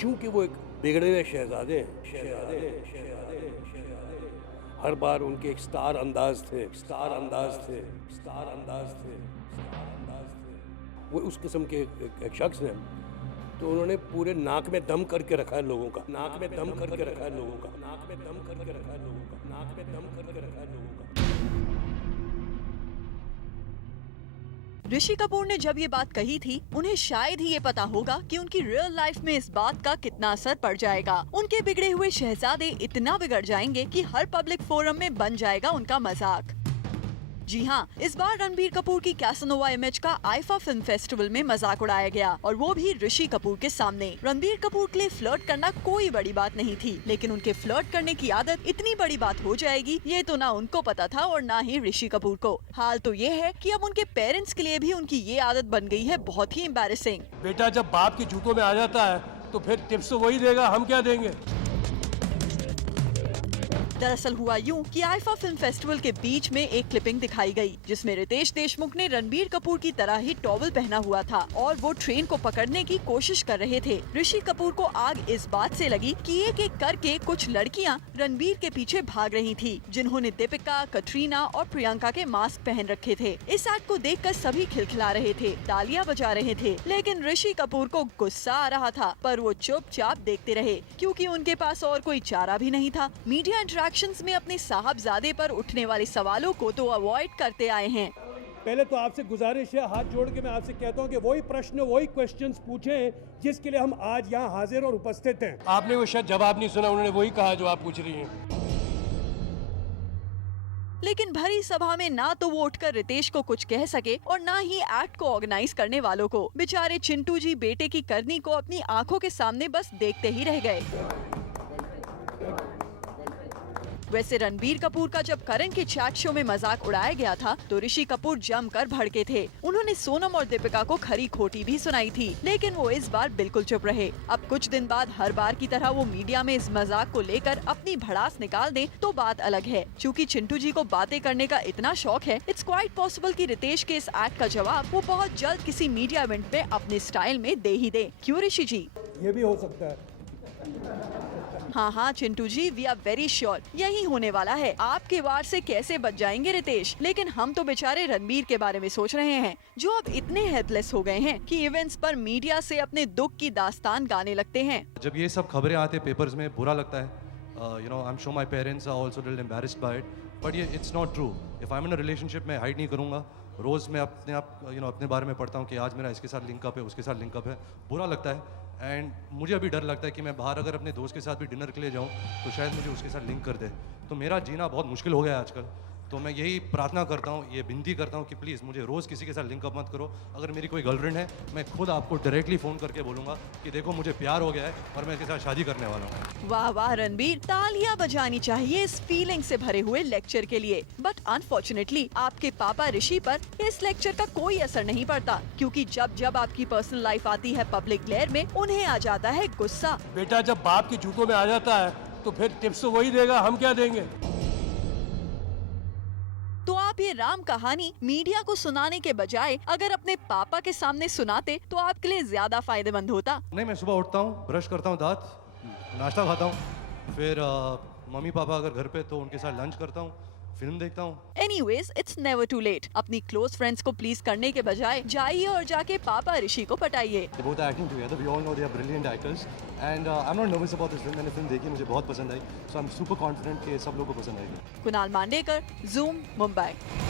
चूंकि वो एक बिगड़े हुए शहजादे हर बार उनके एक स्टार अंदाज थे वो उस किस्म के एक शख्स हैं, तो उन्होंने पूरे नाक में दम करके रखा है लोगों का। ऋषि कपूर ने जब ये बात कही थी, उन्हें शायद ही ये पता होगा कि उनकी रियल लाइफ में इस बात का कितना असर पड़ जाएगा। उनके बिगड़े हुए शहजादे इतना बिगड़ जाएंगे कि हर पब्लिक फोरम में बन जाएगा उनका मजाक। जी हाँ, इस बार रणबीर कपूर की कैसनोवा इमेज का आईफा फिल्म फेस्टिवल में मजाक उड़ाया गया, और वो भी ऋषि कपूर के सामने। रणबीर कपूर के लिए फ्लर्ट करना कोई बड़ी बात नहीं थी, लेकिन उनके फ्लर्ट करने की आदत इतनी बड़ी बात हो जाएगी, ये तो ना उनको पता था और ना ही ऋषि कपूर को। हाल तो ये है कि अब उनके पेरेंट्स के लिए भी उनकी ये आदत बन गई है बहुत ही एम्बैरेसिंग। बेटा जब बाप के जूतों में आ जाता है तो फिर टिप्स तो वही देगा, हम क्या देंगे। दरअसल हुआ यूं कि आईफा फिल्म फेस्टिवल के बीच में एक क्लिपिंग दिखाई गई, जिसमें रितेश देशमुख ने रणबीर कपूर की तरह ही टॉवल पहना हुआ था और वो ट्रेन को पकड़ने की कोशिश कर रहे थे। ऋषि कपूर को आग इस बात से लगी कि एक एक करके कुछ लड़कियां रणबीर के पीछे भाग रही थी, जिन्होंने दीपिका, कटरीना और प्रियंका के मास्क पहन रखे थे। इस एक्ट को देखकर सभी खिलखिला रहे थे, तालियां बजा रहे थे, लेकिन ऋषि कपूर को गुस्सा आ रहा था, पर वो चुपचाप देखते रहे, क्योंकि उनके पास और कोई चारा भी नहीं था। मीडिया इंटरेक्शंस में अपने साहबजादे पर उठने वाले सवालों को तो अवॉइड करते आए हैं। पहले तो आपसे गुजारिश है, हाथ जोड़ के मैं आपसे कहता हूँ कि वही प्रश्न, वही क्वेश्चंस पूछें जिसके लिए हम आज यहाँ हाजिर और उपस्थित हैं। आपने वो शायद जवाब नहीं सुना, उन्होंने वही कहा जो आप पूछ रही हैं। लेकिन भरी सभा में ना तो वो उठकर रितेश को कुछ कह सके और ना ही एक्ट को ऑर्गेनाइज करने वालों को। बेचारे चिंटू जी बेटे की करनी को अपनी आंखों के सामने बस देखते ही रह गए। वैसे रणबीर कपूर का जब करण के चैट शो में मजाक उड़ाया गया था, तो ऋषि कपूर जमकर भड़के थे। उन्होंने सोनम और दीपिका को खरी खोटी भी सुनाई थी, लेकिन वो इस बार बिल्कुल चुप रहे। अब कुछ दिन बाद हर बार की तरह वो मीडिया में इस मजाक को लेकर अपनी भड़ास निकाल दे तो बात अलग है। चूँकि चिंटू जी को बातें करने का इतना शौक है, इट्स क्वाइट पॉसिबल कि रितेश के इस एक्ट का जवाब वो बहुत जल्द किसी मीडिया इवेंट में अपने स्टाइल में दे ही दे। क्यों ऋषि जी? ये भी हो सकता है। हाँ चिंटू जी, वी आर वेरी श्योर यही होने वाला है। आपके वार से कैसे बच जाएंगे रितेश, लेकिन हम तो बेचारे रणबीर के बारे में सोच रहे हैं, जो अब इतने हेल्पलेस हो गए हैं कि इवेंट्स पर मीडिया से अपने दुख की दास्तान गाने लगते हैं। जब ये सब खबरें आते हैं पेपर्स में, बुरा लगता है। I am sure my parents are also little embarrassed by it, but ये it's not true. If I am in a relationship में हाइड नहीं करूँगा। रोज मैं अपने बारे में पढ़ता हूँ कि आज मेरा इसके साथ लिंकअप है, उसके साथ लिंकअप है। बुरा लगता है। एंड मुझे अभी डर लगता है कि मैं बाहर अगर अपने दोस्त के साथ भी डिनर के लिए जाऊँ तो शायद मुझे उसके साथ लिंक कर दे, तो मेरा जीना बहुत मुश्किल हो गया है आजकल। तो मैं यही प्रार्थना करता हूँ, ये विनती करता हूँ कि प्लीज़ मुझे रोज़ किसी के साथ लिंकअप मत करो। अगर मेरी कोई गर्लफ्रेंड है, मैं खुद आपको डायरेक्टली फ़ोन करके बोलूँगा कि देखो मुझे प्यार हो गया है और मैं इसके साथ शादी करने वाला हूँ। वाह वाह रणबीर, तालियां बजानी चाहिए इस फीलिंग से भरे हुए लेक्चर के लिए। बट अनफॉर्चुनेटली आपके पापा ऋषि पर इस लेक्चर का कोई असर नहीं पड़ता, क्योंकि जब जब आपकी पर्सनल लाइफ आती है पब्लिक ग्लेयर में, उन्हें आ जाता है गुस्सा। बेटा जब बाप के जूतों में आ जाता है तो फिर टिप्स तो वही देगा, हम क्या देंगे। तो आप ये राम कहानी मीडिया को सुनाने के बजाय अगर अपने पापा के सामने सुनाते तो आपके लिए ज्यादा फायदेमंद होता। नहीं, मैं सुबह उठता हूँ, ब्रश करता हूँ, दांत, नाश्ता खाता हूँ, फिर मम्मी पापा अगर घर पे तो उनके साथ लंच करता हूँ, फिल्म देखता हूँ। Anyways, it's never too late. अपनी क्लोज फ्रेंड्स को प्लीज करने के बजाय जाइए और जाके पापा ऋषि को पटाइए। They both are acting together. We all know they are brilliant actors. And I'm not nervous about this film. मैंने फिल्म देखी, मुझे बहुत पसंद आई. So I'm super confident कि सब लोगों को पसंद आएगी। कुणाल मांडेकर, Zoom, मुंबई।